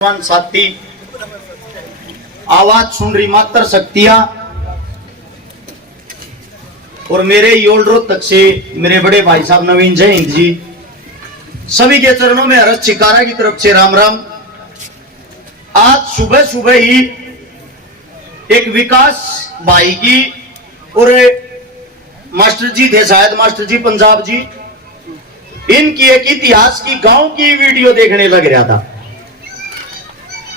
साथी आवाज सुन रही मात्र शक्तियां और मेरे योल्डरो तक से मेरे बड़े भाई साहब नवीन जय हिंद जी सभी के चरणों में हरस चिकारा की तरफ से राम राम। आज सुबह सुबह ही एक विकास भाई की और मास्टर जी थे शायद मास्टर जी पंजाब जी, इनकी एक इतिहास की गांव की वीडियो देखने लग रहा था।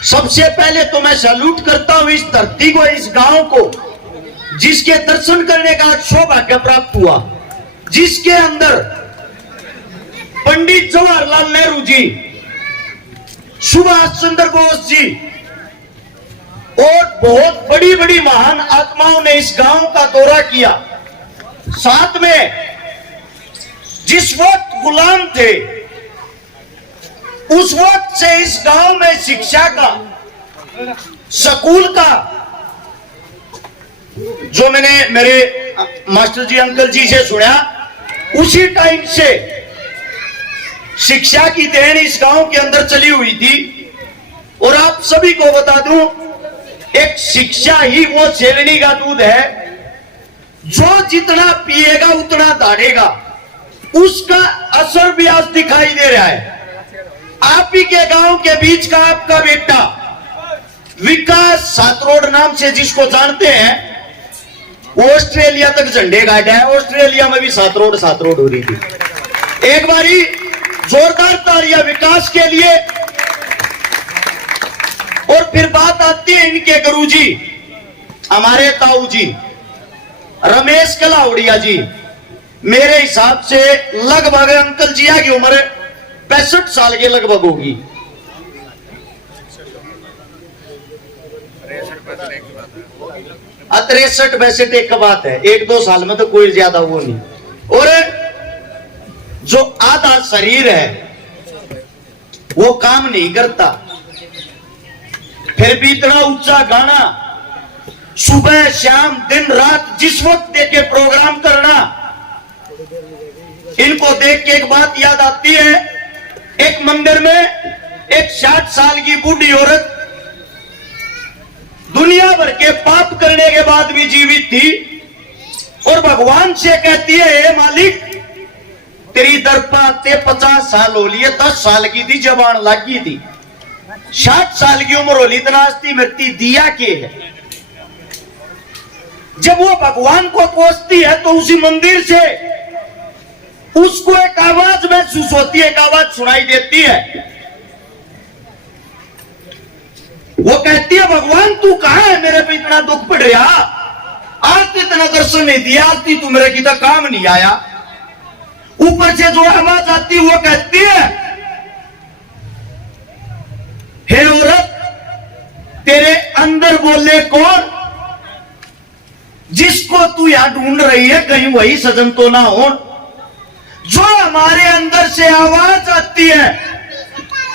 सबसे पहले तो मैं सैल्यूट करता हूं इस धरती को, इस गांव को, जिसके दर्शन करने का सौभाग्य प्राप्त हुआ, जिसके अंदर पंडित जवाहरलाल नेहरू जी, सुभाष चंद्र बोस जी और बहुत बड़ी बड़ी महान आत्माओं ने इस गांव का दौरा किया। साथ में जिस वक्त गुलाम थे उस वक्त से इस गांव में शिक्षा का, स्कूल का, जो मैंने मेरे मास्टर जी अंकल जी से सुना, उसी टाइम से शिक्षा की देन इस गांव के अंदर चली हुई थी। और आप सभी को बता दूं, एक शिक्षा ही वो छेलनी का दूध है जो जितना पिएगा उतना दाढ़ेगा, उसका असर भी आज दिखाई दे रहा है। आप ही के गांव के बीच का आपका बेटा विकास सातरोड नाम से, जिसको जानते हैं, ऑस्ट्रेलिया तक झंडे गाड़ा है। ऑस्ट्रेलिया में भी सातरोड हो रही थी। एक बारी जोरदार तालियां विकास के लिए। और फिर बात आती है इनके गुरुजी, हमारे ताऊ जी रमेश कलाउड़िया जी। मेरे हिसाब से लगभग अंकल जिया की उम्र 65 साल के लगभग होगी। 63-62 एक बात है, 1-2 साल में तो कोई ज्यादा वो नहीं। और जो आधा शरीर है वो काम नहीं करता, फिर भी इतना ऊंचा गाना, सुबह शाम दिन रात जिस वक्त देखे प्रोग्राम करना। इनको देख के एक बात याद आती है, एक मंदिर में एक 60 साल की बूढ़ी औरत दुनिया भर के पाप करने के बाद भी जीवित थी और भगवान से कहती है, हे मालिक, तेरी दर पर आते 50 साल हो लिए, 10 साल की थी जबान लागी थी, 60 साल की उम्र होली, इतना आस्ती मृत्यु दिया के है। जब वो भगवान को कोसती है तो उसी मंदिर से उसको एक आवाज महसूस होती है, एक आवाज सुनाई देती है। वो कहती है, भगवान तू कहां है, मेरे पे इतना दुख पड़ रहा, आज तो इतना दर्शन नहीं दिया, आज तू मेरे की तो काम नहीं आया। ऊपर से जो आवाज आती है वो कहती है, हे औरत, तेरे अंदर बोले कौन, जिसको तू यहां ढूंढ रही है कहीं वही सजन तो ना हो। जो हमारे अंदर से आवाज आती है,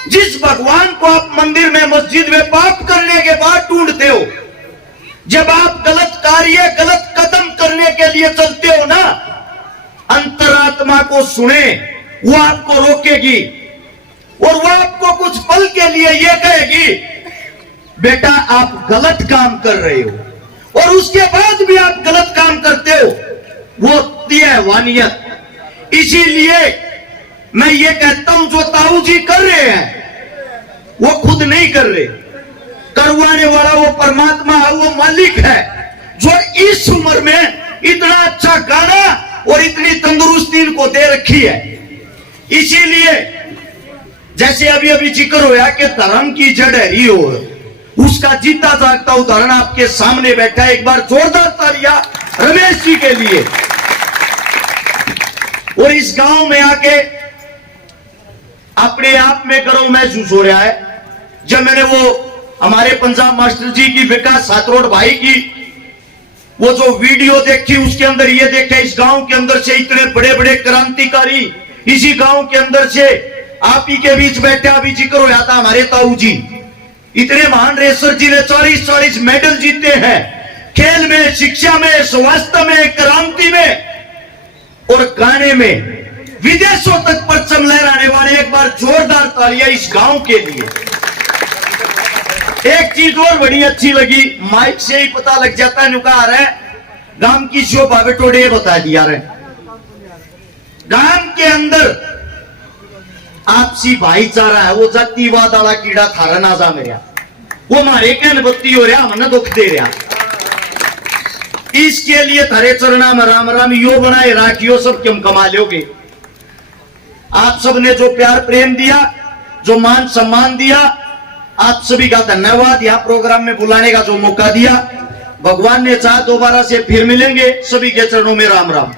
जिस भगवान को आप मंदिर में मस्जिद में पाप करने के बाद ढूंढते हो, जब आप गलत कार्य गलत कदम करने के लिए चलते हो ना, अंतरात्मा को सुने, वो आपको रोकेगी और वो आपको कुछ पल के लिए ये कहेगी, बेटा आप गलत काम कर रहे हो, और उसके बाद भी आप गलत काम करते हो, वो होती है वानियत। इसीलिए मैं ये कहता हूं, जो ताऊ जी कर रहे हैं वो खुद नहीं कर रहे, करवाने वाला वो परमात्मा है, वो मालिक है, जो इस उम्र में इतना अच्छा गाना और इतनी तंदुरुस्ती इनको दे रखी है। इसीलिए जैसे अभी अभी जिक्र होया कि धर्म की जड़ हरी हो, उसका जीता जागता उदाहरण आपके सामने बैठा है। एक बार जोरदार तालियां रमेश जी के लिए। और इस गांव में आके अपने आप में गर्व महसूस हो रहा है। जब मैंने वो हमारे पंजाब मास्टर जी की, विकास सातरोड भाई की वो जो वीडियो देखी, उसके अंदर ये देखा, इस गांव के अंदर से इतने बड़े बड़े क्रांतिकारी, इसी गांव के अंदर से आप ही के बीच बैठे, अभी जिक्र हो जाता हमारे ताऊ जी, इतने महान रेसर जी ने 40-40 मेडल जीते हैं, खेल में, शिक्षा में, स्वास्थ्य में, क्रांति में और गाने में, विदेशों तक परचम लहराने वाले। एक बार जोरदार तालियां इस गांव के लिए। एक चीज और बड़ी अच्छी लगी, माइक से ही पता लग जाता है नुकार है गांव की जो बाबेटोड़े बता दिया रहे। गांव के अंदर आपसी भाईचारा है, वो जातिवाद वाला कीड़ा थारा ना जा मेरा, वो हमारे कहन बत्ती हो रहा, हमने दुख दे रहा। इसके लिए थारे चरणा में राम राम यो बनाए राखियो, सब क्यों कमा लोगे। आप सबने जो प्यार प्रेम दिया, जो मान सम्मान दिया, आप सभी का धन्यवाद। यहाँ प्रोग्राम में बुलाने का जो मौका दिया, भगवान ने चाहा दोबारा से फिर मिलेंगे। सभी के चरणों में राम राम।